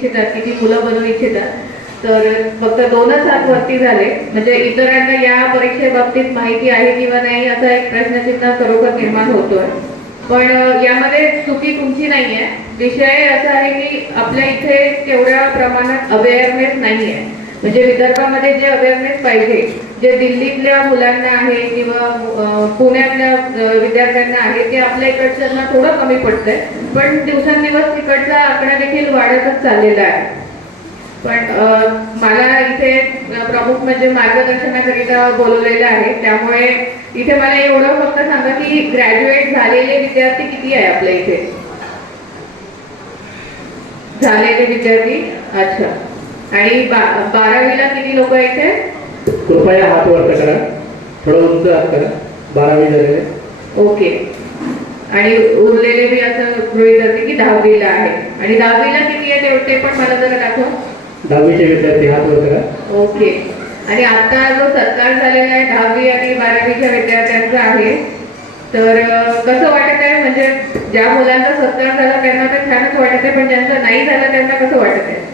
इच्छितात किती मुलं बनवू इच्छितात, तर फक्त 2च हात वरती झाले. म्हणजे इतरांना या परीक्षेबाबतीत माहिती आहे किंवा नाही असा एक प्रश्नचिन्ह खरोखर निर्माण होतोय. पण यामध्ये चुकी तुमची नाहीये. विषय असा आहे की आपल्या इथे तेवढ्या प्रमाणात अवेअरनेस नाहीये. म्हणजे विदर्भामध्ये जे अवेअरनेस पाहिजे, जे दिल्लीतल्या मुलांना आहे किंवा पुण्यातल्या विद्यार्थ्यांना आहे, ते आपल्या इकडच्यांना थोडं कमी पडतंय. पण दिवसेंदिवस तिकडचा आकडा देखील वाढतच चाललेला आहे. पण मला इथे प्रमुख म्हणजे मार्गदर्शनाकरिता बोलवलेलं आहे. त्यामुळे इथे मला एवढं फक्त सांगा की ग्रॅज्युएट झालेले विद्यार्थी किती आहे आपल्या इथे? झालेले विद्यार्थी अच्छा. आणि 12वीला किती लोक आहे इथे? कृपया हात वर करा, थोडं उंच हात करा. 12वी झालेले. ओके. आणि उरलेले मी असं गृहीत धरते की 10वीला आहे. आणि 10वीला किती आहे ते पण मला जरा दाखवा. 10वीचे विद्यार्थी हात वर करा. ओके. आणि आता जो सत्कार झालेला आहे 10वी आणि 12वीच्या विद्यार्थ्यांचा आहे, तर कसं वाटत आहे? म्हणजे ज्या मुलांचा सत्कार झाला त्यांना तर छानच वाटत आहे, पण ज्यांचं नाही झालं त्यांना कसं वाटत आहे?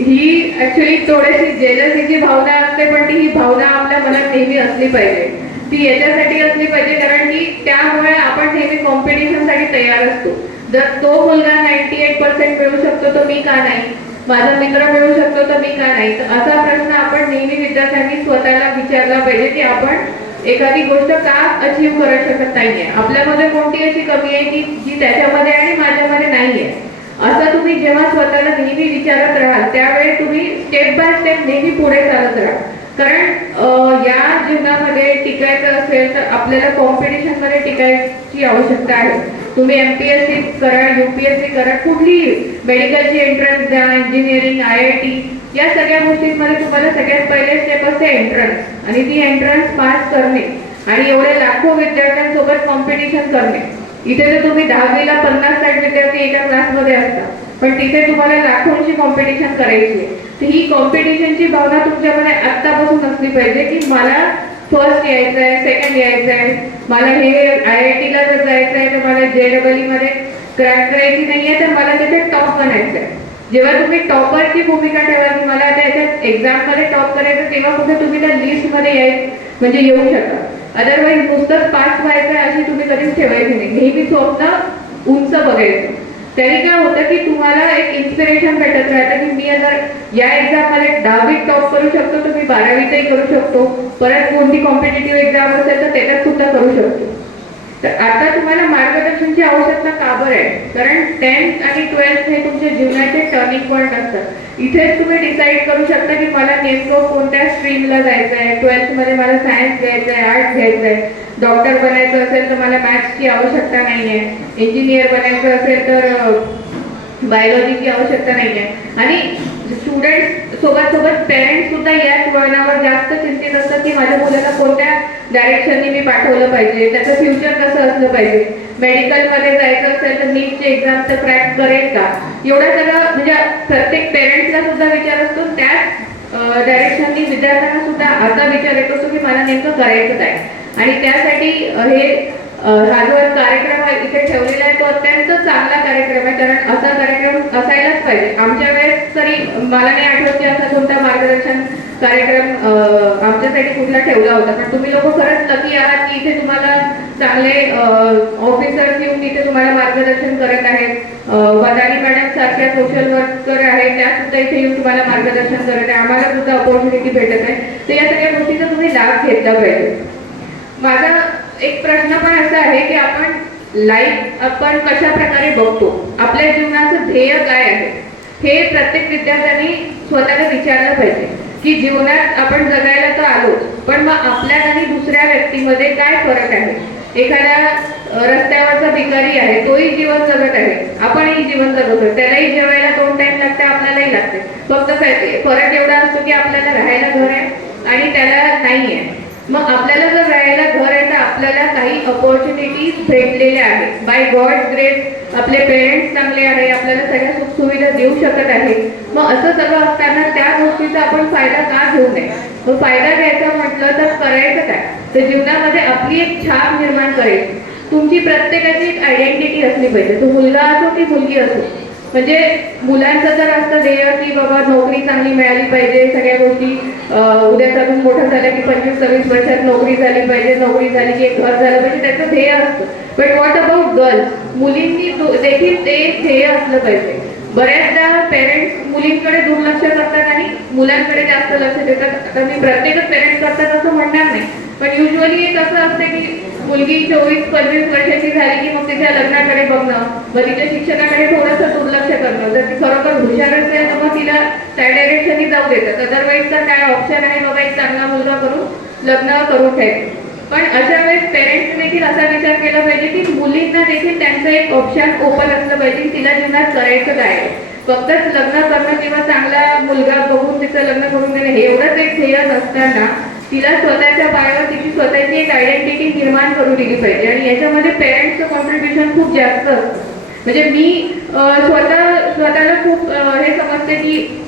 ही ऍक्च्युली थोडीशी जेलसीची भावना असते, पण ती ही भावना आपल्या मनात नेहमी असली पाहिजे. ती याच्यासाठी असली पाहिजे कारण की त्यामुळे आपण नेहमी कॉम्पिटिशनसाठी तयार असतो. जर तो मुलगा 98% मिळू शकतो तर मी का नाही? माझा मित्र मिळू शकतो तर मी का नाही? तर असा प्रश्न आपण नेहमी विद्यार्थ्यांनी स्वतःला विचारला पाहिजे की आपण एखादी गोष्ट का अचीव करू शकत नाहीये. आपल्यामध्ये कोणती अशी कमी आहे की जी त्याच्यामध्ये आणि माझ्यामध्ये नाहीये. असं तुम्ही जेव्हा स्वतःला नेहमी विचारत राहाल त्यावेळी तुम्ही स्टेप बाय स्टेप नेहमी पुढे चालत राहा. कारण या जीवनामध्ये टिकायचं असेल तर आपल्याला कॉम्पिटिशन मध्ये टिकायची आवश्यकता आहे. तुम्ही MPSC करा, UPSC करा, कुठलीही मेडिकलची एंट्रन्स द्या, इंजिनिअरिंग, IIT, या सगळ्या गोष्टींमध्ये तुम्हाला सगळ्यात पहिले स्टेप असते एंट्रन्स. आणि ती एंट्रन्स पास करणे आणि एवढे लाखो विद्यार्थ्यांसोबत कॉम्पिटिशन करणे. इथे जर तुम्ही 10वीला 50-60 विद्यार्थी एका क्लासमध्ये असतात, पण तिथे तुम्हाला लाखोंची कॉम्पिटिशन करायची आहे. तर ही कॉम्पिटिशनची भावना तुमच्यामध्ये आत्तापासून असली पाहिजे की मला फर्स्ट यायचं आहे, सेकंड यायचं आहे, मला हे IITला जर जायचं आहे तर मला JEE मध्ये क्रॅक करायची नाहीये, तर मला तिथे टॉप बनायचं आहे. जेव्हा तुम्ही टॉपरची भूमिका ठेवा की मला त्याच्यात एक्झाममध्ये टॉप करायचं, तेव्हा कुठे तुम्ही त्या लिस्टमध्ये म्हणजे येऊ शकता. अदरवाईज नुसतंच पास व्हायचं अशी तुम्ही कधीच ठेवायची नाही. नेहमी स्वप्न उंच बघायचं. त्याने काय होतं की तुम्हाला एक इन्स्पिरेशन भेटत राहतं की मी जर या एक्झाम मध्ये 10वीत टॉप करू शकतो तर मी 12वीतही करू शकतो. परत कोणती कॉम्पिटेटिव्ह एक्झाम असेल तर त्याच्यात सुद्धा करू शकतो. तर आता तुम्हाला मार्गदर्शनची आवश्यकता का बरं आहे? कारण 10th आणि 12th हे तुमच्या जीवनाचे टर्निंग पॉईंट असतात. इथेच तुम्ही डिसाईड करू शकता की मला नेमकं कोणत्या स्ट्रीमला जायचं आहे. 12th मध्ये मला सायन्स घ्यायचं आहे, आर्ट्स घ्यायचं आहे. डॉक्टर बनायचं असेल तर मला मॅथ्सची आवश्यकता नाहीये. इंजिनियर बनायचं असेल तर बायोलॉजीची आवश्यकता नाहीये. आणि स्टुडंट सोबत पेरेंट्स सुद्धा याच वळणावर जास्त चिंतित असतात की माझ्या मुलाला कोणत्या डायरेक्शननी मी पाठवलं पाहिजे, त्याचं फ्युचर कसं असलं पाहिजे. मेडिकलमध्ये जायचं असेल तर नीटची एक्झाम तर क्रॅक करेल का? एवढं सगळं म्हणजे प्रत्येक पेरेंट्सला सुद्धा विचार असतो. त्याच डायरेक्शननी विद्यार्थ्यांना सुद्धा असा विचार येत असतो की मला नेमकं करायचं काय. आणि त्यासाठी हे हा जो कार्यक्रम इथे ठेवलेला आहे तो अत्यंत चांगला कार्यक्रम आहे. कारण असा कार्यक्रम असायलाच पाहिजे. आमच्या वेळेस तरी मला नाही आठवत की असा कोणता मार्गदर्शन कार्यक्रम आमच्यासाठी कुठला ठेवला होता. पण तुम्ही लोक खरंच लकी आहात की इथे तुम्हाला चांगले ऑफिसर्स येऊन इथे तुम्हाला मार्गदर्शन करत आहेत. वदानी मॅडम सारख्या सोशल वर्कर आहेत, त्या सुद्धा इथे येऊन तुम्हाला मार्गदर्शन करत आहे. आम्हाला सुद्धा ऑपॉर्च्युनिटी भेटत आहे. तर या सगळ्या गोष्टीचा तुम्ही लाभ घेतला पाहिजे. माझा एक प्रश्न पण असा आहे की आपण लाईफ आपण कशा प्रकारे बघतो, आपल्या जीवनाचं ध्येय काय आहे, हे प्रत्येक विद्यार्थ्यांनी स्वतःला विचारलं पाहिजे. की जीवनात आपण जगायला तर आलोच, पण मग आपल्यात आणि दुसऱ्या व्यक्तीमध्ये काय फरक आहे. एखाद्या रस्त्यावरचा भिकारी आहे, तोही जीवन जगत आहे, आपणही जीवन जगतो. त्यालाही जेवायला 2 टाइम लागते, आपल्यालाही लागते. फक्त फरक एवढा असतो की आपल्याला राहायला घर आहे आणि त्याला नाही आहे. मग आपल्याला जर राहायला घर आहे तर आपल्याला काही अपॉर्च्युनिटीज भेटलेल्या आहेत. बाय गॉड ग्रेस आपले पेरेंट्स चांगले आहे, आपल्याला सगळ्या सुखसुविधा देऊ शकत आहे. मग असं सगळं असताना त्या गोष्टीचा आपण फायदा का घेऊ नये? मग फायदा घ्यायचा म्हटलं तर करायचं काय? तर जीवनामध्ये आपली एक छाप निर्माण करायची. तुमची प्रत्येकाची एक आयडेंटिटी असली पाहिजे. तो मुलगा असो की मुलगी असो. म्हणजे मुलांचं तर असतं ध्येय की बाबा नोकरी चांगली मिळाली पाहिजे, सगळ्या गोष्टी उद्या चालून मोठं झालं की 25-26 वर्षात नोकरी झाली पाहिजे, नोकरी झाली की एक घर झालं पाहिजे, त्याचं ध्येय असतं. But what about girls? मुलींनी देखील ते ध्येय असलं पाहिजे. बऱ्याचदा पेरेंट्स मुलींकडे दुर्लक्ष करतात आणि मुलांकडे जास्त लक्ष देतात. आता मी प्रत्येकच पेरेंट्स करतात असं म्हणणार नाही, पण युजली एक असं असतं की मुलगी 24-25 वर्षाची झाली की मग तिच्या लग्नाकडे बघणं, मग तिच्या शिक्षणाकडे थोडंसं दुर्लक्ष करणं. जर ती खरोखर हुशार असेल तर मग तिला त्या डायरेक्शननी जाऊ देतात. अदरवाईज तर काय ऑप्शन आहे बाबा, एक चांगला मुलगा करून लग्न करून ठेवायचं. पण अशा वेळेस पेरेंट्स देखील असा विचार केला पाहिजे की मुलींना देखील त्यांचं एक ऑप्शन ओपन असलं पाहिजे की तिला जीवनात करायचं काय आहे. फक्तच लग्न करणं किंवा चांगला मुलगा बघून तिचं लग्न करून देणं हे एवढंच एक ध्येय नसताना तिला स्वतःच्या पायावर तिची स्वतःची एक आयडेंटिटी निर्माण करून दिली पाहिजे. आणि याच्यामध्ये पेरेंट्सचं कॉन्ट्रीब्युशन खूप जास्त असतं. म्हणजे मी स्वतःला खूप हे समजते की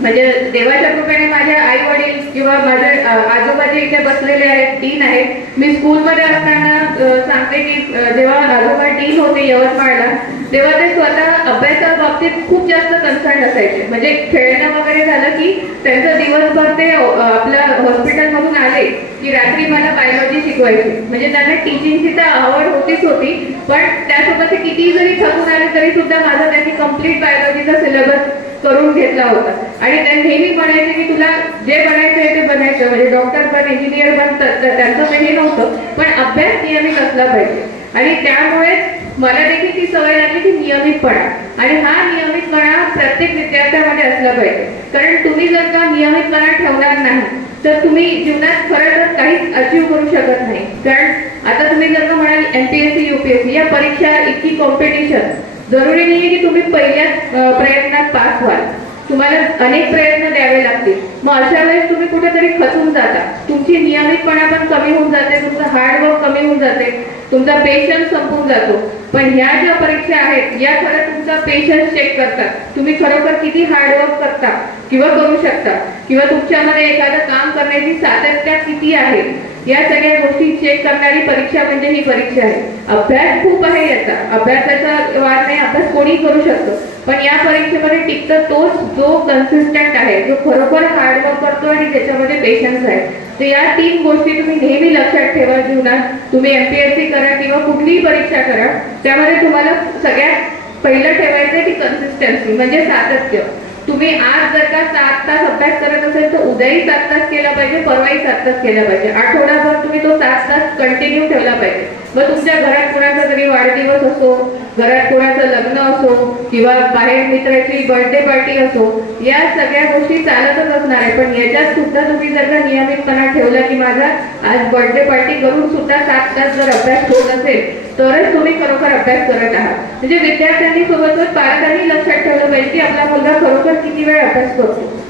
म्हणजे देवाच्या कृपेने माझे आई वडील किंवा माझे आजोबा जे इथे बसलेले आहेत, डीन आहेत. मी स्कूलमध्ये असताना सांगते की जेव्हा आजोबा डीन होते यवतमाळला, तेव्हा ते स्वतः अभ्यासाबाबतीत खूप जास्त कन्सर्न असायचे. म्हणजे खेळणं वगैरे झालं की त्यांचं दिवसभर ते आपल्या हॉस्पिटलमधून आले की रात्री मला बायोलॉजी शिकवायची. म्हणजे त्यांना टीचिंगची तर आवड होतीच होती, पण त्यासोबत ते कितीही जरी थकून आले तरी सुद्धा माझा त्यांनी कम्प्लीट बायोलॉजीचा सिलेबस करून घेतला होता. आणि ते नेहमी म्हणायचे की तुला जे बनायचं आहे ते बनायचं, म्हणजे डॉक्टर बन, इंजिनियर बन, त्यांचं काही नव्हतं, पण अभ्यास नियमित असला पाहिजे. आणि त्यामुळे मला देखील ती सवय लागली की नियमितपणा. आणि हा नियमितपणा प्रत्येक विद्यार्थ्यामध्ये असला पाहिजे. कारण तुम्ही जर का नियमितपणा ठेवणार नाही तर तुम्ही जीवनात खरंच काहीच अचीव करू शकत नाही. कारण आता तुम्ही जर का म्हणाल MPSC UPSC या परीक्षा इतकी कॉम्पिटिशन, जरुरी नाहीये की तुम्ही पहिल्याच प्रयत्नात पास व्हाल. तुम्हाला अनेक प्रयत्न द्यावे लागतील. मग अशा वेळेस तुम्ही कुठेतरी खचून जाता, तुमची नियमितपणा पण कमी होऊन जाते, तुमचं हार्डवर्क कमी होऊन जाते, तुमचा पेशन्स संपून जातो. पण ह्या ज्या परीक्षा आहेत या खरं तुमचा पेशन्स चेक करतात. तुम्ही खरोखर किती हार्डवर्क करता किंवा करू शकता, किंवा तुमच्यामध्ये एखादं काम करण्याची सातत्य किती आहे, या सगळ्या गोष्टी चेक करणारी परीक्षा म्हणजे ही परीक्षा आहे. अभ्यास खूप आहे याचा, अभ्यासाचा वाद नाही, अभ्यास कोणी करू शकतो. पण या परीक्षेमध्ये टिकतं तोच जो कन्सिस्टंट आहे, जो खरोखर हार्डवर्क करतो आणि ज्याच्यामध्ये पेशन्स आहे. तर या 3 गोष्टी तुम्ही नेहमी लक्षात ठेवा जीवनात. तुम्ही MPSC करा किंवा कुठलीही परीक्षा करा, त्यामध्ये तुम्हाला सगळ्यात पहिलं ठेवायचं की कन्सिस्टन्सी, म्हणजे सातत्य. तुम्ही आज जर का 7 तास अभ्यास करत असेल तर उद्याही 7 तास केला पाहिजे, परवाही 7 तास केला पाहिजे. आठवडाभर तुम्ही तो 7 तास कंटिन्यू ठेवला पाहिजे. मग तुमच्या घरात कोणाचा तरी वाढदिवस असो, घरात कोणाचं लग्न असो, किंवा बाहेर मित्राची बर्थडे पार्टी असो, या सगळ्या गोष्टी चालतच असणार आहे. पण याच्यात सुद्धा तुम्ही जर का नियमितपणा ठेवला की माझा आज बर्थडे पार्टी करून सुद्धा 7 तास जर अभ्यास होत असेल तरच तुम्ही खरोखर अभ्यास करत आहात. म्हणजे विद्यार्थ्यांनी सोबतच पालकांनी लक्षात ठेवलं पाहिजे की आपला मुलगा खरोखर किती वेळ अभ्यास करतो.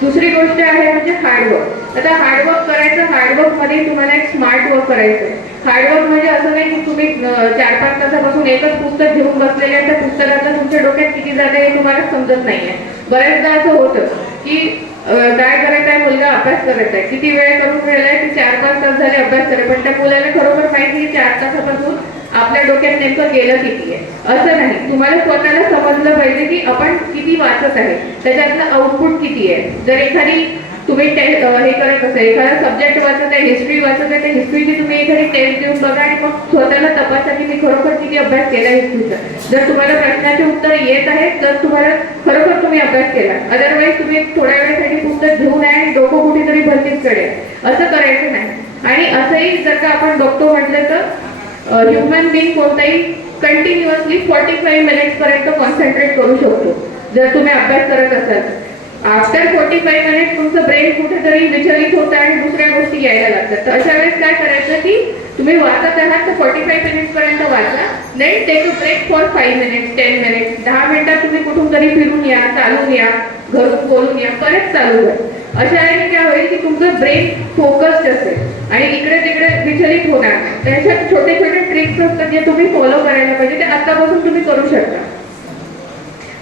दुसरी गोष्ट आहे म्हणजे हार्डवर्क. आता हार्डवर्क करायचं, हार्डवर्क मध्ये तुम्हाला एक स्मार्ट वर्क करायचं. हार्डवर्क म्हणजे असं नाही की तुम्ही 4-5 तासापासून एकच पुस्तक घेऊन बसलेले आहे, त्या पुस्तकाचं तुमच्या डोक्यात किती जाते हे तुम्हाला समजत नाहीये. बऱ्याचदा असं होतं की काय करत आहे मुलगा, अभ्यास करत आहे, किती वेळ करून राहिलाय की 4-5 तास झाले अभ्यास करत, पण त्या मुलाला खरोखर माहिती की 4 तासापासून आपल्या डोक्यात नेमकं गेलं किती आहे. असं नाही, तुम्हाला स्वतःला समजलं पाहिजे की आपण किती वाचत आहे, त्याच्यातलं आउटपुट किती आहे. जर एखादी तुम्ही हे करत असेल, एखादा सब्जेक्ट वाचत आहे, हिस्ट्री वाचत आहे, तर हिस्ट्रीची तुम्ही एखादी टेस्ट देऊन बघा आणि मग स्वतःला तपासा की मी खरोखर किती अभ्यास केला हिस्ट्रीचा. जर तुम्हाला प्रश्नाचे उत्तर येत आहे तर तुम्हाला खरोखर तुम्ही अभ्यास केला. अदरवाईज तुम्ही थोड्या वेळासाठी पुस्तक घेऊन आहे आणि डोकं कुठेतरी भरतीच कडे, असं करायचं नाही. आणि असंही जर का आपण बघतो म्हटलं तर ह्युमन बिंग कोणताही कंटिन्युअसली 45 मिनिट्स पर्यंत कॉन्सन्ट्रेट करू शकतो जर तुम्ही अभ्यास करत असाल. आफ्टर 45 मिनिट्स तुमचं ब्रेन कुठेतरी विचलित होतं आणि दुसऱ्या गोष्टी यायला लागतात. तर अशा वेळेस काय करायचं की तुम्ही वाचत आहात तर 45 मिनिट्स पर्यंत वाचा, then take a break for 5 minutes, 10 minutes, 10 मिनिटात तुम्ही कुठून तरी फिरून या, चालून या, घरून बोलून या, परत चालू करा. अशा वेळेने काय होईल की तुमचं ब्रेन फोकस्ड असेल आणि इकडे तिकडे विचलित होणार. त्याच्यात छोटे छोटे ट्रिक्स असतात जे तुम्ही फॉलो करायला पाहिजे, ते आतापासून तुम्ही करू शकता.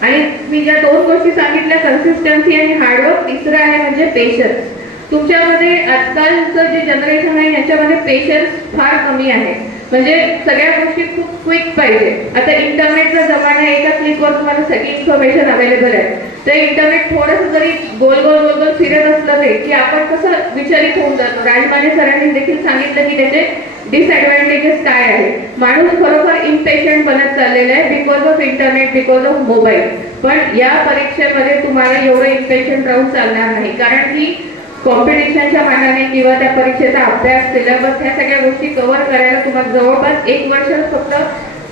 आणि मी ज्या 2 गोष्टी सांगितल्या, कन्सिस्टन्सी आणि हार्डवर्क, तिसरं आहे म्हणजे पेशन्स. तुमच्यामध्ये आजकालचं जे जनरेशन आहे याच्यामध्ये पेशन्स फार कमी आहे. म्हणजे सगळ्या गोष्टी खूप क्विक पाहिजे. आता इंटरनेटचा जमाना आहे, एका क्लिकवर तुम्हाला सगळी इन्फॉर्मेशन अवेलेबल आहे. तर इंटरनेट थोडंसं जरी गोल गोल गोल गोल फिरत असलं ते की आपण कसं विचलित होऊन जातो. राजमाने सरांनी देखील सांगितलं की त्याचे डिसएडव्हान्टेजेस काय आहे. माणूस खरोखर इम्पेशंट बनत चाललेला आहे because of internet, because of mobile. पण या परीक्षेमध्ये तुम्हाला एवढं इम्पेशंट राहून चालणार नाही, कारण की कॉम्पिटिशनच्या मानाने किंवा त्या परीक्षेचा अभ्यास, सिलेबस, ह्या सगळ्या गोष्टी कव्हर करायला तुम्हाला जवळपास 1 वर्ष फक्त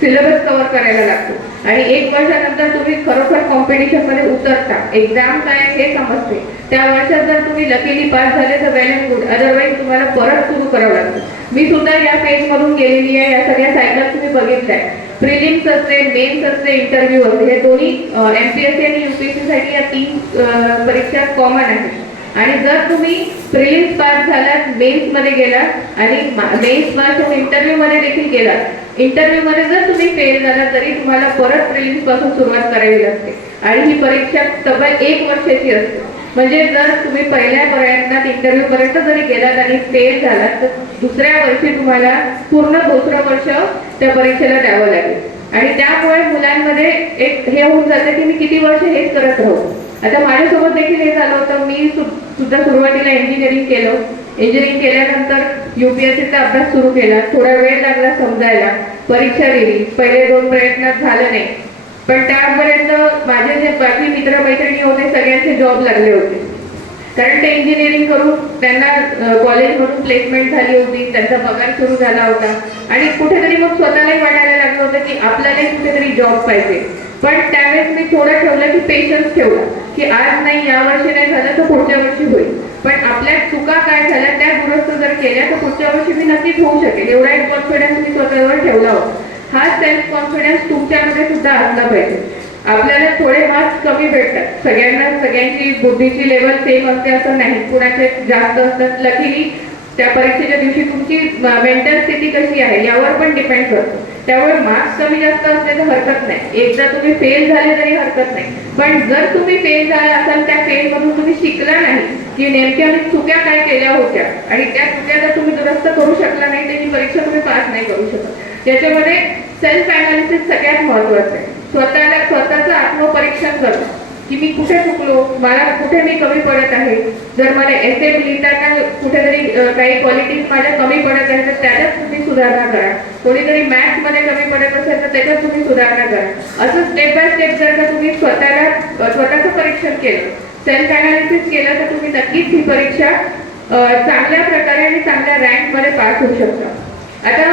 सिलेबस कव्हर करायला लागतो. आणि 1 वर्षानंतर तुम्ही खरोखर कॉम्पिटिशनमध्ये उतरता, एक्झाम काय हे समजते. त्या वर्षात जर तुम्ही लकीली पास झाले तर वेल अँड गुड, अदरवाईज तुम्हाला परत सुरू करावं लागतं. मी सुद्धा या पेजमधून गेलेली आहे. या सगळ्या सायकल तुम्ही बघितल्या आहे. प्रिलिम्स असते, मेन्स असते, इंटरव्ह्यू असते. हे दोन्ही MPSC आणि UPSC साठी या 3 परीक्षा कॉमन आहेत. आणि जर तुम्ही प्रिलिम्स पास झालात, मेन्स मध्ये गेलात आणि मेन्स पास होऊन इंटरव्ह्यू मध्ये देखील गेलात, इंटरव्ह्यू मध्ये जर तुम्ही फेल झालात तरी तुम्हाला परत प्रिलिम्स पासून सुरुवात करावी लागते. आणि ही परीक्षा तब्बल 1 वर्षाची असते. म्हणजे जर तुम्ही पहिल्या प्रयत्नात इंटरव्ह्यू पर्यंत जरी गेलात आणि फेल झालात तर दुसऱ्या वर्षी तुम्हाला पूर्ण 2रं वर्ष त्या परीक्षेला द्यावं लागेल. आणि त्यामुळे मुलांमध्ये एक हे होऊन जातं की मी किती वर्ष हेच करत राहू. आता माझ्यासोबत देखील हे झालं होतं. मी सुद्धा सुरुवातीला इंजिनिअरिंग केलं. इंजिनिअरिंग केल्यानंतर UPSCचा अभ्यास सुरू केला. थोडा वेळ लागला समजायला. परीक्षा दिली. पहिले 2 प्रयत्नात झालं नाही. पण त्यापर्यंत माझे जे बाकी मित्रमैत्रिणी होते सगळ्यांचे जॉब लागले होते. कारण ते इंजिनिअरिंग करून त्यांना कॉलेजमधून प्लेसमेंट झाली होती, त्यांचा पगार सुरू झाला होता. आणि कुठेतरी मग स्वतःलाही वाटायला लागलं होतं की आपल्यालाही कुठेतरी जॉब पाहिजे. पण त्यावेळेस मी थोडं ठेवलं की पेशन्स ठेवला की आज नाही, या वर्षी नाही झालं तर पुढच्या वर्षी होईल. पण आपल्या चुका काय झाल्या त्या दुरुस्त जर केल्या तर पुढच्या वर्षी मी नक्कीच होऊ शकेल. एवढा एक कॉन्फिडन्स मी स्वतःवर ठेवला होता. हा सेल्फ कॉन्फिडन्स तुमच्यामध्ये सुद्धा असला पाहिजे. आपल्याला थोडे मार्क्स कमी भेटतात. सगळ्यांची बुद्धीची लेवल सेम असते असं नाही. कुणाचे जास्त असतात. लकीली त्या परीक्षेच्या दिवशी तुमची मेंटल स्थिती कशी आहे यावर पण डिपेंड करतो. त्यामुळे मार्क्स कमी जास्त असले तर हरकत नाही. एकदा तुम्ही फेल झाले तरी हरकत नाही. पण जर तुम्ही फेल झाला असाल, त्या फेलमधून तुम्ही शिकला नाही की नेमक्या मी चुक्या काय केल्या होत्या आणि त्या चुक्या जर तुम्ही दुरुस्त करू शकला नाही तर ही परीक्षा तुम्ही पास नाही करू शकत. त्याच्यामध्ये सेल्फ अनालिसिस सगळ्यात महत्वाचं आहे. स्वतःचं आत्मपरीक्षण करणं की मी कुठे चुकलो, मला कुठे मी कमी पडत आहे. जर मला एसे लिहिताना कुठेतरी काही क्वालिटीज माझ्या कमी पडत आहे तर त्याच्यात तुम्ही सुधारणा करा. कोणीतरी मॅथ्समध्ये कमी पडत असेल तर त्याच्यात तुम्ही सुधारणा करा. असं स्टेप बाय स्टेप जर का तुम्ही स्वतःचं परीक्षण केलं, सेल्फ अनालिसिस केलं तर तुम्ही नक्कीच ही परीक्षा चांगल्या प्रकारे आणि चांगल्या रँकमध्ये पास होऊ शकता. आता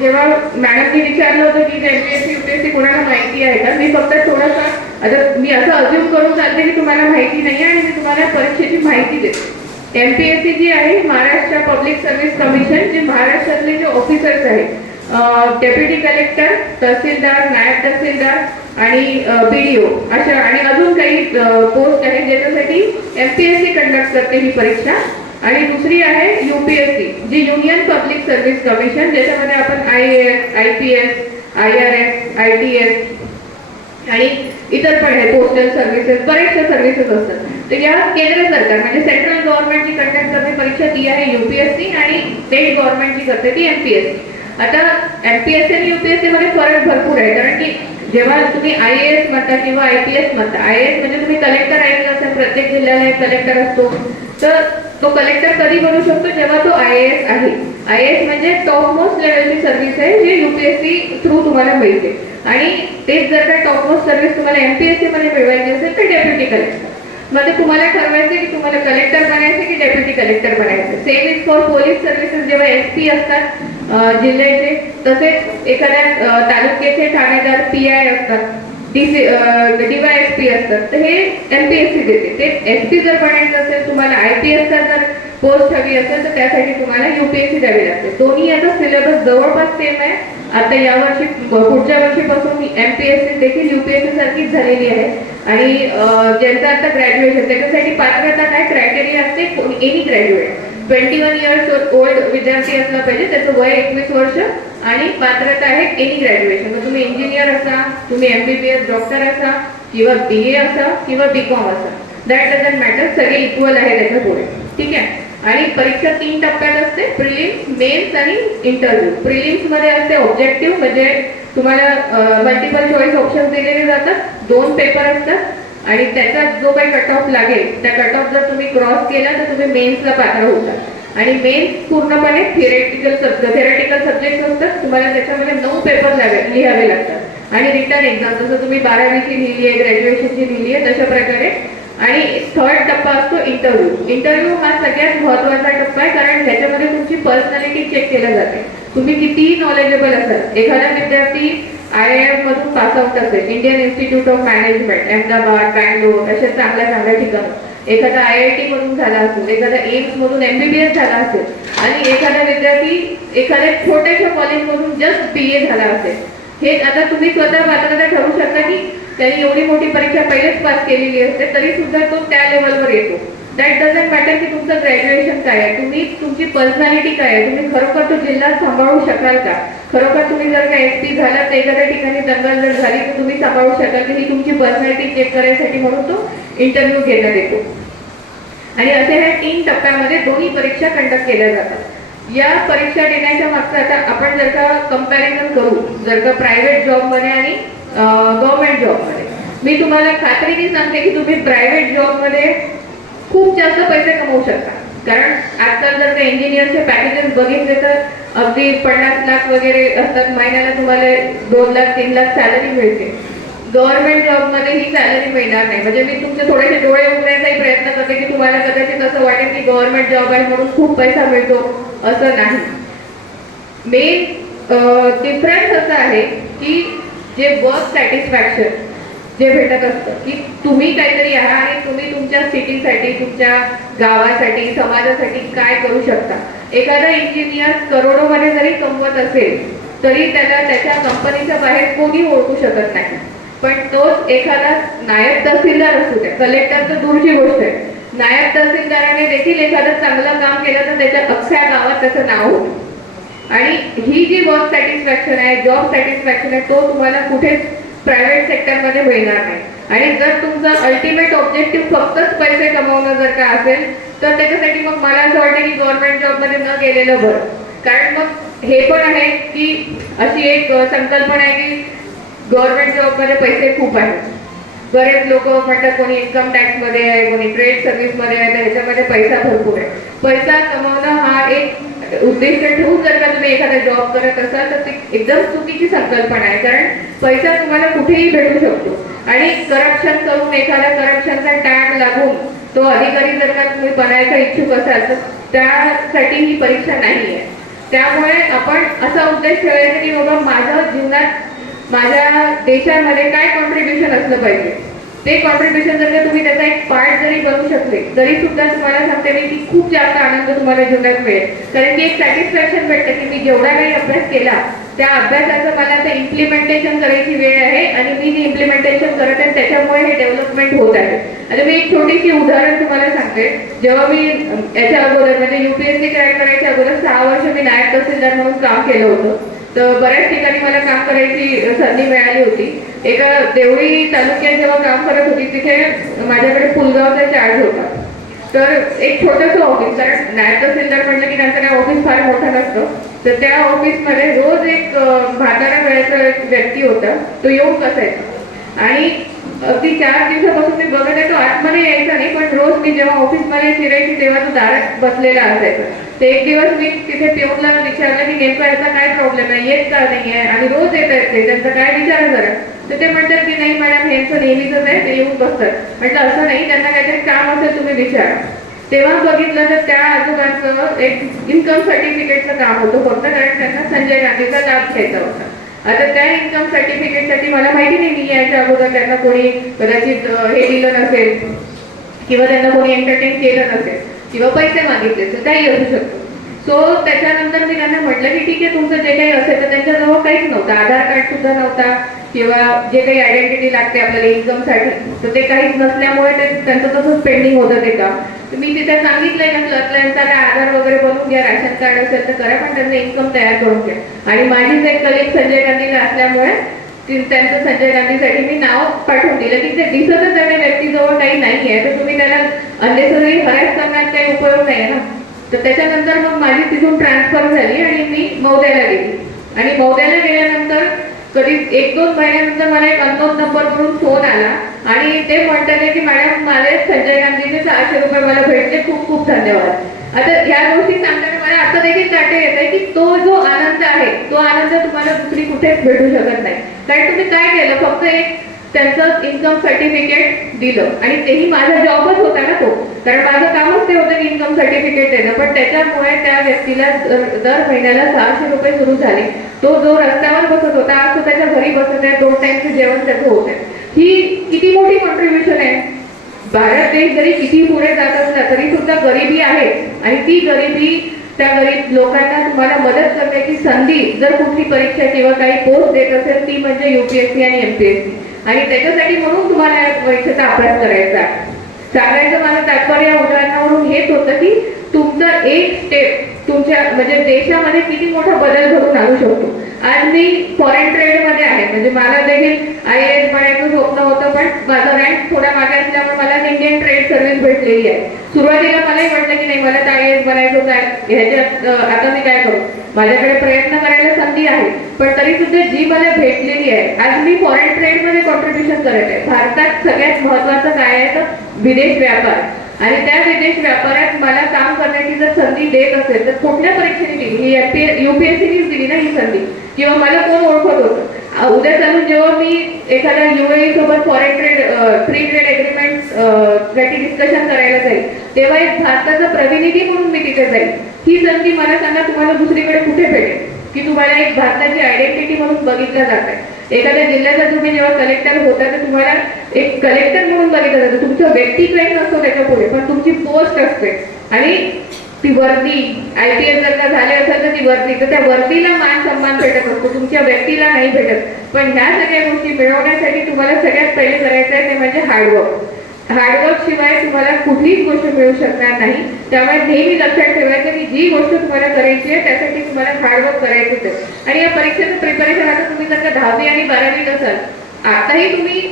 जेव्हा मॅडमनी विचारलं होतं की MPSC UPSC कोणाला माहिती आहे का, मी फक्त थोडासा आता मी असं अज्युम करून चालते की तुम्हाला माहिती नाही आणि मी तुम्हाला परीक्षेची माहिती देते. MPSC जी आहे, महाराष्ट्र पब्लिक सर्व्हिस कमिशन, जे महाराष्ट्रातले जे ऑफिसर्स आहेत, डेप्युटी कलेक्टर, तहसीलदार, नायब तहसीलदार आणि BDO अशा आणि अजून काही पोस्ट आहेत ज्याच्यासाठी MPSC कंडक्ट करते ही परीक्षा. आणि दुसरी आहे UPSC, जी युनियन पब्लिक सर्व्हिस कमिशन, ज्याच्यामध्ये आपण IAS, IPS, IRS, ITS आणि इतर पण आहे, पोस्टल सर्व्हिसेस, बरेचशे सर्व्हिसेस असतात. तर या केंद्र सरकार म्हणजे सेंट्रल गव्हर्नमेंटची कंडक्ट करते परीक्षा ती आहे UPSC आणि स्टेट गव्हर्नमेंटची करते ती MPSC. आता MPSC आणि UPSC मध्ये फरक भरपूर आहे. कारण की जेव्हा तुम्ही IAS म्हणता किंवा IPS म्हणता, IAS म्हणजे तुम्ही कलेक्टर ऐकलं असेल, प्रत्येक जिल्ह्याला एक कलेक्टर असतो. तर तो कलेक्टर कधी बनू शकतो, जेव्हा तो IAS आहे. IAS म्हणजे टॉप मोस्ट लेवलची सर्व्हिस आहे जी UPSC थ्रू तुम्हाला मिळते. आणि तेच जर का टॉप मोस्ट सर्व्हिस तुम्हाला MPSC मध्ये मिळवायची असेल तर डेप्युटी कलेक्टर मध्ये तुम्हाला ठरवायचे की तुम्हाला कलेक्टर बनायचे की डेप्युटी कलेक्टर बनायचे. Same is for police services, जेव्हा SP असतात जिल्ह्याचे, तसेच एखाद्या तालुक्याचे ठाणेदार PI असतात, DYSP असतात. तर हे MPSC देते. ते SP जर बनायचं असेल तुम्हाला, IPS जर पोस्ट हवी असेल तर त्यासाठी तुम्हाला UPSC द्यावी लागते. दोन्ही आता सिलेबस जवळपास सेम आहे. आता यावर्षी पुढच्या वर्षीपासून MPSC देखील UPSC सारखीच झालेली आहे. आणि ज्यांचं आता ग्रॅज्युएशन, त्याच्यासाठी पात्रता काय क्रायटेरिया असते, एनी ग्रॅज्युएट 21 इयर्स ओल्ड विद्यार्थी असला पाहिजे, त्याचं वय 21 वर्ष आणि पात्रता आहे एनी ग्रॅज्युएशन. मग तुम्ही इंजिनियर असा, तुम्ही MBBS डॉक्टर असा किंवा BA असा किंवा BCom असा, दॅट डझंट मॅटर, सगळे इक्वल आहे त्याच्या पुढे. ठीक आहे. आणि परीक्षा 3 टप्प्यात असते, प्रिलिम्स, मेन्स आणि इंटरव्ह्यू. प्रिलिम्स मध्ये असते ऑब्जेक्टिव्ह, म्हणजे तुम्हाला मल्टिपल चॉईस ऑप्शन दिलेले जातात, 2 पेपर असतात आणि त्याचा जो काही कट ऑफ लागेल त्या कट ऑफ जर तुम्ही क्रॉस केला तर तुम्ही मेन्सला पात्र होतात. आणि मेन्स पूर्णपणे थिअरेटिकल सब्जेक्ट असतात, तुम्हाला त्याच्यामध्ये 9 पेपर लिहावे लागतात. आणि रिटर्न एक्झाम जसं तुम्ही 12वीची लिहिली आहे, ग्रॅज्युएशनची लिहिली आहे तशा प्रकारे. आणि 3rd टप्पा असतो इंटरव्ह्यू. इंटरव्ह्यू हा सगळ्यात महत्त्वाचा टप्पा आहे, कारण ह्याच्यामध्ये तुमची पर्सनॅलिटी चेक केल्या जाते. तुम्ही कितीही नॉलेजेबल असाल, एखादा विद्यार्थी IIM मधून पास आउट असेल, Indian institute of management, Ahmedabad, Bangalore अशा चांगल्या ठिकाणी, एखादा IIT मधून झाला असेल, एखादा एम्स मधून MBBS झाला असेल आणि एखादा विद्यार्थी एखाद्या छोट्याशा कॉलेजमधून जस्ट BA झाला असेल, हे आता तुम्ही स्वतः पात्रता ठरवू शकता की त्यांनी एवढी मोठी परीक्षा पहिलेच पास केलेली असते तरी सुद्धा तो त्या लेवलवर येतो. दॅट डझंट मॅटर की तुमचं ग्रॅज्युएशन काय आहे, तुमची पर्सनॅलिटी काय आहे, तुम्ही खरोखर तो जिल्हा सांभाळू शकाल का, खरोखर तुम्ही जर का SP झाला तर एखाद्या ठिकाणी दंगल जर झाली तर तुम्ही सांभाळू शकाल की ही तुमची पर्सनॅलिटी चेक करायसाठी म्हणून तो इंटरव्ह्यू घेण्यात येतो. आणि असे ह्या 3 टप्प्यामध्ये दोन्ही परीक्षा कंडक्ट केल्या जातात. या परीक्षा देण्याच्या मागचं आता आपण जर का कंपॅरिझन करू, जर का प्रायव्हेट जॉबमध्ये आणि गव्हर्नमेंट जॉबमध्ये, मी तुम्हाला खात्रीने सांगते की तुम्ही प्रायव्हेट जॉबमध्ये खूप जास्त पैसे कमवू शकता. कारण आजकाल जर का इंजिनियरचे पॅकेजेस बघितले तर अगदी 50 लाख वगैरे असतात, महिन्याला तुम्हाला 2 लाख 3 लाख सॅलरी मिळते. गव्हर्नमेंट जॉबमध्ये ही सॅलरी मिळणार नाही. म्हणजे मी तुमचे थोडेसे डोळे उघडण्याचाही प्रयत्न करते की तुम्हाला कदाचित असं वाटेल की गव्हर्नमेंट जॉब आहे म्हणून खूप पैसा मिळतो, असं नाही. मेन डिफरन्स असा आहे की जे वर्क सॅटिस्फॅक्शन जे भेटत असतं की तुम्ही काहीतरी आहात आणि तुम्ही तुमच्या सिटीसाठी, तुमच्या गावासाठी, समाजासाठी काय करू शकता. एखादा इंजिनियर करोडोमध्ये जरी कमवत असेल तरी त्याला त्याच्या कंपनीच्या बाहेर कोणी ओळखू शकत नाही. पण तोच एखादा नायब तहसीलदार असू द्या, कलेक्टर तर दूरची गोष्ट आहे, नायब तहसीलदाराने देखील एखादं चांगलं काम केलं तर त्याच्या अख्ख्या गावात त्याचं नाव होतं. आणि ही जी वर्क सॅटिस्फॅक्शन आहे, जॉब सॅटिस्फॅक्शन आहे, तो तुम्हाला कुठेच प्रायव्हेट सेक्टरमध्ये मिळणार नाही. आणि जर तुमचा अल्टिमेट ऑब्जेक्टिव्ह फक्तच पैसे कमवणं जर का असेल तर त्याच्यासाठी मग मला असं वाटतं की गव्हर्नमेंट जॉबमध्ये न गेलेलं बरं. कारण मग हे पण आहे की अशी एक संकल्पना आहे की गव्हर्नमेंट जॉबमध्ये पैसे खूप आहेत. बरेच लोक म्हणतात कोणी इन्कम टॅक्समध्ये आहे, कोणी ट्रेड सर्व्हिसमध्ये आहे, तर ह्याच्यामध्ये पैसा भरपूर आहे. पैसा कमवणं हा एक उद्देश ठेवून जर का तुम्ही एखादा जॉब करत असाल तर ती एकदम चुकीची संकल्पना आहे. कारण पैसा तुम्हाला कुठेही भेटू शकतो आणि करप्शन करून, एखाद्या करप्शनचा टॅग लागून तो अधिकारी जर का तुम्ही बनायचा इच्छुक असाल तर त्यासाठी ही परीक्षा नाही आहे. त्यामुळे आपण असा उद्देश ठेवायचा की बाबा माझं जीवनात, माझ्या देशामध्ये काय कॉन्ट्रीब्युशन असलं पाहिजे. ते कॉन्ट्रीब्युशन जर का तुम्ही त्याचा एक पार्ट जरी बनू शकले तरी सुद्धा तुम्हाला सांगते मी की खूप जास्त आनंद तुम्हाला जीवनात मिळेल. कारण की एक सॅटिस्फॅक्शन भेटतं की मी जेवढा काही अभ्यास केला त्या अभ्यासाचं मला ते इम्प्लिमेंटेशन करायची वेळ आहे आणि मी जे इम्प्लिमेंटेशन करत आहे त्याच्यामुळे हे डेव्हलपमेंट होत आहे. आता मी एक छोटीशी उदाहरण तुम्हाला सांगते. जेव्हा मी याच्या अगोदर म्हणजे UPSC क्रॅक करायच्या अगोदर 6 वर्ष मी नायब तहसीलदार म्हणून काम केलं होतं. तर बऱ्याच ठिकाणी मला काम करायची संधी मिळाली होती. एका देवळी तालुक्यात जेव्हा काम करत होती तिथे माझ्याकडे पुलगावचा चार्ज होता. तर एक छोटंसं ऑफिस, कारण नायब तहसीलदार म्हटलं की त्यांचं काय ऑफिस फार मोठं नसतं, तर त्या ऑफिसमध्ये रोज एक म्हातारा वेळेचा एक व्यक्ती होता, तो येऊन बसायचा. आणि अगदी 4 दिवसापासून मी बघत आहे तो आतमध्ये यायचा नाही, पण रोज मी जेव्हा ऑफिसमध्ये शिरायची तेव्हा तो दारात बसलेला असायचा. तर एक दिवस मी तिथे पिऊनला विचारलं की नेमका याचा काय प्रॉब्लेम आहे, येत का नाही आहे आणि रोज येत आहेत ते, त्यांचं काय विचारा जरा. तर ते म्हणतात की नाही मॅडम यांचं नेहमीच आहे, ते येऊन बसतात. म्हटलं असं नाही, त्यांना काहीतरी काम असेल तुम्ही विचारा. तेव्हा बघितलं तर त्या आजोबांचं एक इन्कम सर्टिफिकेटचं काम होतं फक्त, कारण त्यांना संजय गांधीचा लाभ घ्यायचा होता. आता त्या इन्कम सर्टिफिकेटसाठी मला माहिती नाही मी याच्या अगोदर त्यांना कोणी कदाचित हे दिलं नसेल किंवा त्यांना कोणी एंटरटेन केलं नसेल किंवा पैसे मागितले तर काही असू शकतं. सो त्याच्यानंतर मी त्यांना म्हटलं की ठीक आहे तुमचं जे काही असेल तर त्यांच्याजवळ काहीच नव्हतं, आधार कार्ड सुद्धा नव्हता किंवा जे काही आयडेंटिटी लागते आपल्याला इन्कमसाठी तर ते काहीच नसल्यामुळे ते त्यांचं तसंच पेंडिंग होतं ते काम. तर मी तिथे सांगितलंय का त्यांचा काय आधार वगैरे बनवून घ्या, राशन कार्ड असेल तर करा, पण त्यांचं इन्कम तयार करून घ्या. आणि माझीच एक कलिग संजय गांधीला असल्यामुळे त्यांचं संजय गांधीसाठी मी नाव पाठवून दिलं की ते दिसतच त्या व्यक्तीजवळ काही नाही आहे तर तुम्ही त्याला अननेसेसरी हॅरेस करण्यात काही उपयोग नाही ना. तर त्याच्यानंतर मग माझी तिथून ट्रान्सफर झाली आणि मी मौद्याला गेली. आणि मौद्याला गेल्यानंतर कधी 1-2 महिन्यानंतर मला एक अननोन नंबरवरून फोन आला आणि ते म्हणताले की मॅडम मला संजय गांधीचे 600 रुपये मला भेटले, खूप खूप धन्यवाद. आता ह्या गोष्टी सांगताना मला आता देखील दाटे येत आहे की तो जो आनंद आहे तो आनंद तुम्हाला दुसरी कुठेच भेटू शकत नाही. कारण तुम्ही काय केलं, फक्त एक त्यांचं इन्कम सर्टिफिकेट दिलं आणि तेही माझा जॉबच होता ना तो, कारण माझं कामच ते होतं की इन्कम सर्टिफिकेट देणं. पण त्याच्यामुळे त्या व्यक्तीला दर महिन्याला 600 रुपये सुरू झाले. तो जो रस्त्यावर बसत होता आज तो त्याच्या घरी बसत आहे, 2 टाइमचं जेवण त्याचं होत आहे. ही किती मोठी कॉन्ट्रीब्युशन आहे. भारत देश जरी किती पुढे जात असला तरी सुद्धा गरिबी आहे आणि ती गरिबी त्या गरीब लोकांना तुम्हाला मदत करण्याची संधी जर कुठली परीक्षा किंवा काही पोस्ट देत असेल ती म्हणजे UPSC आणि MPSC. आणि त्याच्यासाठी म्हणून तुम्हाला या परीक्षेचा अभ्यास करायचा आहे. सांगायचं माझं तात्पर्य या उदाहरणावरून हेच होतं की तुमचं एक स्टेप तुमच्या म्हणजे देशामध्ये किती मोठा बदल घडून आणू शकतो. आज मी फॉरेन ट्रेड मध्ये आहे, म्हणजे मला देखील IAS बनायचं स्वप्न होतं, पण माझा रँक थोडा मागे असल्यामुळे मला इंडियन ट्रेड सर्व्हिस भेटलेली आहे. सुरुवातीला मलाही वाटलं की नाही मला तर IAS बनायचं काय, ह्याच्यात आता मी काय करू, माझ्याकडे प्रयत्न करायला संधी आहे. पण तरी सुद्धा जी मला भेटलेली आहे, आज मी फॉरेन ट्रेड मध्ये कॉन्ट्रीब्युशन करत आहे. भारतात सगळ्यात महत्वाचं काय आहे तर विदेश व्यापार, आणि त्या विदेश व्यापारात मला काम करण्याची जर संधी देत असेल तर कुठल्या परीक्षेने दिली, ही UPSCनीच दिली ना ही संधी, किंवा मला कोण ओळखत होतं. उद्या चालून जेव्हा मी एखाद्या UAE सोबत foreign trade free trade agreement साठी डिस्कशन करायला जाईल तेव्हा एक भारताचा प्रतिनिधी म्हणून मी तिथे जाईल. ही संधी मला सांगा तुम्हाला दुसरीकडे कुठे भेटेल की तुम्हाला एक भारताची आयडेंटिटी म्हणून बघितलं जात आहे. एखाद्या जिल्ह्याचा तुम्ही जेव्हा कलेक्टर होता तर तुम्हाला एक कलेक्टर म्हणून बघितलं जातं. तुमचं व्यक्तिगत नसतो त्याच्या पुढे, पण तुमची पोस्ट असते आणि ती वर्दी IPS जर का झाले असेल तर ती वर्दी, तर त्या वर्दीला मान सन्मान भेटत असतो, तुमच्या व्यक्तीला नाही भेटत. पण ह्या सगळ्या गोष्टी मिळवण्यासाठी तुम्हाला सगळ्यात पहिले करायचं आहे ते म्हणजे हार्डवर्क. हार्डवर्क शिवाय तुम्हाला कुठलीच गोष्ट मिळू शकणार नाही. त्यामुळे नेहमी लक्षात ठेवायचं की जी गोष्ट तुम्हाला करायची आहे त्यासाठी तुम्हाला हार्डवर्क करायचंच आहे. आणि या परीक्षेचं प्रिपरेशन आता तुम्ही जर का 10वी आणि 12वीत असाल, आताही तुम्ही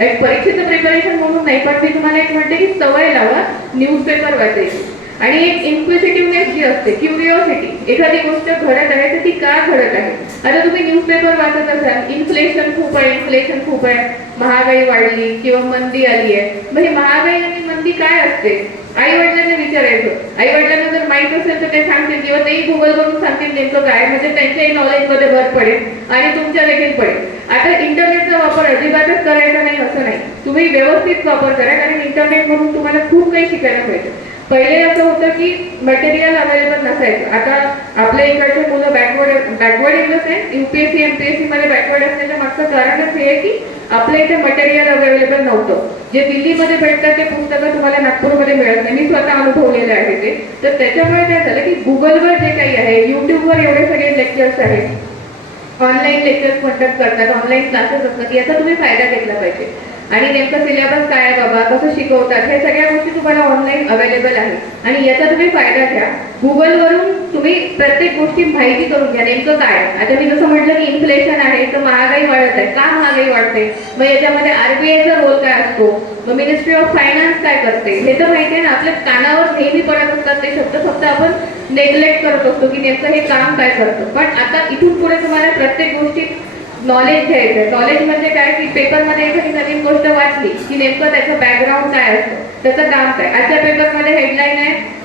एक परीक्षेचं प्रिपरेशन म्हणून नाही, पण मी तुम्हाला एक म्हणते की सवय लावा न्यूजपेपर वाचायची. आणि एक इन्क्विजिटिव्हनेस जी असते, क्युरिओसिटी, एखादी गोष्ट घडत आहे तर ती का घडत आहे. आता तुम्ही न्यूजपेपर वाचत असाल, इन्फ्लेशन खूप आहे, महागाई वाढली किंवा मंदी आली आहे. मग ही महागाई आणि मंदी काय असते आई वडिलांना विचारायचं. आई वडिलांना जर माहित असेल तर ते सांगतील किंवा तेही गुगल करून सांगतील नेमकं काय, म्हणजे त्यांच्याही नॉलेजमध्ये भर पडेल आणि तुमच्या देखील पडेल. आता इंटरनेटचा वापर अजिबातच करायचा नाही असं नाही, तुम्ही व्यवस्थित वापर करा, कारण इंटरनेट म्हणून तुम्हाला खूप काही शिकायला मिळतं. पहिले असं होतं की मटेरियल अवेलेबल नसायचं. आता आपल्या इकडचे मुलं backward in the sense UPSC MPSC मध्ये बॅकवर्ड असण्याचं मागचं कारणच हे आहे की आपल्या इथे मटेरियल अवेलेबल नव्हतं. जे दिल्लीमध्ये भेटतात ते पुस्तकं तुम्हाला नागपूरमध्ये मिळत नाही. मी स्वतः अनुभवलेलं आहे ते. तर त्याच्यामुळे काय झालं की गुगलवर जे काही आहे, युट्यूबवर एवढे सगळे लेक्चर्स आहेत, ऑनलाईन लेक्चर्स कंडक्ट करतात, ऑनलाईन क्लासेस असतात, याचा तुम्ही फायदा घेतला पाहिजे. आणि नेमकं सिलेबस काय आहे बाबा, कसं शिकवतात, हे सगळ्या गोष्टी तुम्हाला ऑनलाईन अवेलेबल आहे आणि याचा तुम्ही फायदा घ्या. गुगलवरून तुम्ही प्रत्येक गोष्टी माहिती करून घ्या नेमकं काय. आता मी जसं म्हटलं की इन्फ्लेशन आहे तर महागाई वाढत आहे, का महागाई वाढते, मग याच्यामध्ये RBIचा रोल काय असतो, मग मिनिस्ट्री ऑफ फायनान्स काय करते, हे तर माहिती आहे ना. आपल्या कानावर नेहमी पडत असतात ते शब्द, फक्त आपण नेग्लेक्ट करत असतो की नेमकं हे काम काय करतं. पण आता इथून पुढे तुम्हाला प्रत्येक गोष्टी नॉलेज घ्यायचं. नॉलेज म्हणजे काय की पेपरमध्ये एखादी नवीन गोष्ट वाचली की नेमकं त्याचं बॅकग्राऊंड काय असतं, त्याचं काम काय. आजच्या पेपरमध्ये हेडलाईन आहे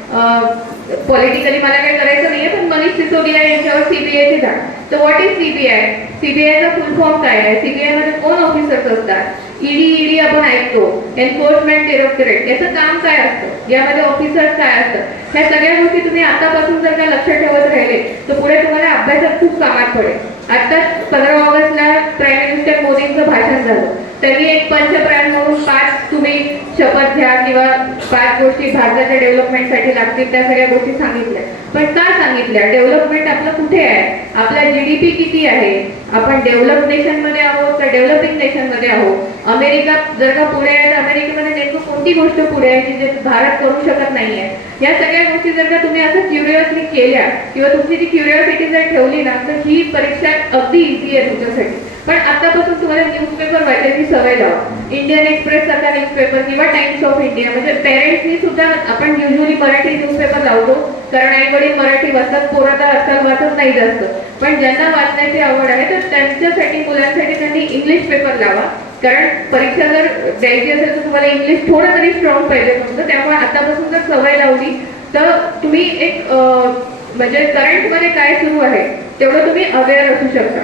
पॉलिटिकली मला काय करायचं नाहीये, पण मनीष सिसोदिया यांच्यावर CBIचे झाड. तर व्हॉट इज CBI? CBIचा फुल फॉर्म काय आहे, CBI मध्ये कोण ऑफिसर्स असतात, ED आपण ऐकतो, एन्फोर्समेंट डायरेक्टरेट, याचं काम काय असतं, यामध्ये ऑफिसर्स काय असतं. ह्या सगळ्या गोष्टी तुम्ही आतापासून जर का लक्ष ठेवत राहिले तर पुढे तुम्हाला अभ्यासात खूप कामात पडेल. आता 15 ऑगस्टला प्राईम मिनिस्टर मोदींचं भाषण झालं. त्यांनी एक पंचप्राण म्हणून 5 तुम्ही शपथ घ्या किंवा 5 गोष्टी भारताच्या डेव्हलपमेंटसाठी लागतील त्या सगळ्या गोष्टी सांगितल्या. पण का सांगितल्या? डेव्हलपमेंट आपलं कुठे आहे, आपला GDP किती आहे, आपण डेव्हलप नेशन मध्ये आहोत का डेव्हलपिंग नेशन मध्ये आहोत. अमेरिका जर का पुढे आहे तर अमेरिकेमध्ये नेमकं कोणती गोष्ट पुढे आहे की जे भारत करू शकत नाहीये. या सगळ्या गोष्टी जर का तुम्ही असं क्युरियसली केल्या किंवा तुमची ती क्युरिओसिटी जर ठेवली ना तर ही परीक्षा अगदी इझी आहे तुमच्यासाठी. पण आतापासून तुम्हाला न्यूजपेपर वाचायची सवय लावा. इंडियन एक्सप्रेस सारखा न्यूजपेपर किंवा टाइम्स ऑफ इंडिया, म्हणजे पेरेंट्सनी सुद्धा, आपण युजली मराठी न्यूजपेपर लावतो कारण आई वडील मराठी वाचतात, पोरं तर आजकाल वाचत नाही जास्त, पण ज्यांना वाचण्याची आवड आहे तर त्यांच्यासाठी, मुलांसाठी त्यांनी इंग्लिश पेपर लावा. कारण परीक्षा जर द्यायची असेल तर तुम्हाला इंग्लिश थोडं तरी स्ट्रॉंग पाहिजे फक्त. त्यामुळे आतापासून जर सवय लावली तर तुम्ही एक म्हणजे करंटमध्ये काय सुरू आहे तेवढं तुम्ही अवेअर असू शकता.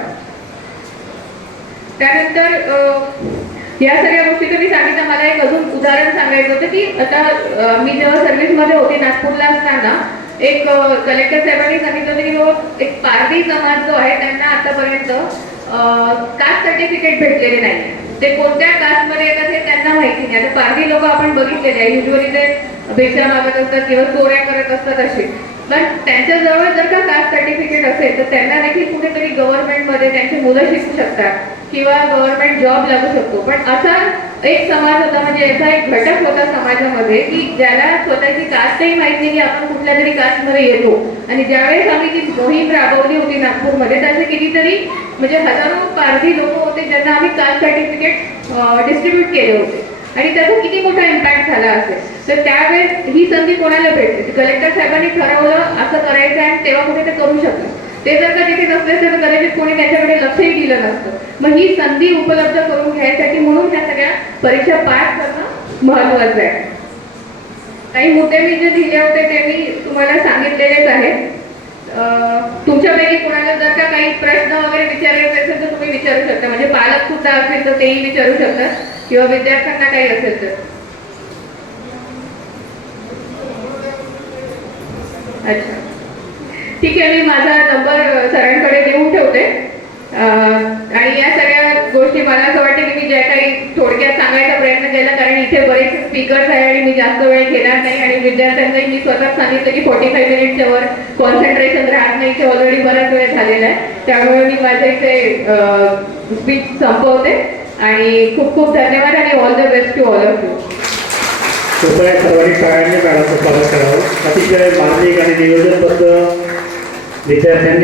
त्यानंतर या सगळ्या गोष्टी तुम्ही सांगितलं. मला एक अजून उदाहरण सांगायचं होतं की आता मी जेव्हा सर्व्हिसमध्ये होते नागपूरला असताना एक कलेक्टर साहेबांनी सांगितलं होतं की बाबा एक पारधी समाज जो आहे त्यांना आतापर्यंत कास्ट सर्टिफिकेट भेटलेले नाही. ते कोणत्या कास्टमध्ये येतात हे त्यांना माहिती नाही. आता पारधी लोक आपण बघितलेले आहे, युजली ते भिक्षा मागत असतात किंवा चोऱ्या करत असतात असे, पण त्यांच्याजवळ जर का कास्ट सर्टिफिकेट असेल तर त्यांना देखील कुठेतरी गव्हर्नमेंटमध्ये त्यांची मुलं शिकू शकतात किंवा गव्हर्नमेंट जॉब लागू शकतो. पण असा एक समाज होता, म्हणजे असा एक घटक होता समाजामध्ये की ज्याला स्वतःची कास्टही माहिती नाही की आपण कुठल्या तरी कास्टमध्ये येतो. आणि ज्यावेळेस आम्ही ती मोहीम राबवली होती नागपूरमध्ये, त्याचे कितीतरी म्हणजे हजारो पारधी लोक होते ज्यांना आम्ही कास्ट सर्टिफिकेट डिस्ट्रीब्यूट केले होते आणि त्याचा किती मोठा इम्पॅक्ट झाला असेल. तर त्यावेळेस ही संधी कोणाला भेटते? कलेक्टर साहेबांनी ठरवलं असं करायचं आणि तेव्हा कुठे ते करू शकलं. ते जर का तिथे नसले तर कदाचित कोणी त्याच्याकडे लक्षही दिलं नसतं. मग ही संधी उपलब्ध करून घ्यायसाठी म्हणून ह्या सगळ्या परीक्षा पास करणं महत्वाचं आहे. काही मुद्दे मी जे दिले होते ते मी तुम्हाला सांगितलेलेच आहेत. तुमच्यापैकी कोणाला जर का काही प्रश्न वगैरे विचारायचे असेल तर तुम्ही विचारू शकता. म्हणजे पालक सुद्धा असेल तर तेही विचारू शकतात किंवा विद्यार्थ्यांना काही असेल तर. अच्छा, ठीक आहे. मी माझा नंबर सरांकडे देऊन ठेवते. आणि या सगळ्या गोष्टी मला असं वाटतं की मी ज्या काही थोडक्यात सांगायचा प्रयत्न केला, कारण इथे बरेच स्पीकर्स आहे आणि मी जास्त वेळ घेणार नाही. आणि विद्यार्थ्यांनाही मी स्वतःच सांगितलं की 45 मिनिटच्या वर कॉन्सन्ट्रेशन राहत नाही, इथे ऑलरेडी बराच वेळ झालेला आहे. त्यामुळे मी माझ्या इथे स्पीच संपवते आणि खूप खूप धन्यवाद आणि all the best to all of you. कृपया सर्वांनी टाळ्यांनी मॅडमचं स्वागत करावं. अतिशय मार्मिक आणि नियोजनबद्ध विद्यार्थ्यांनी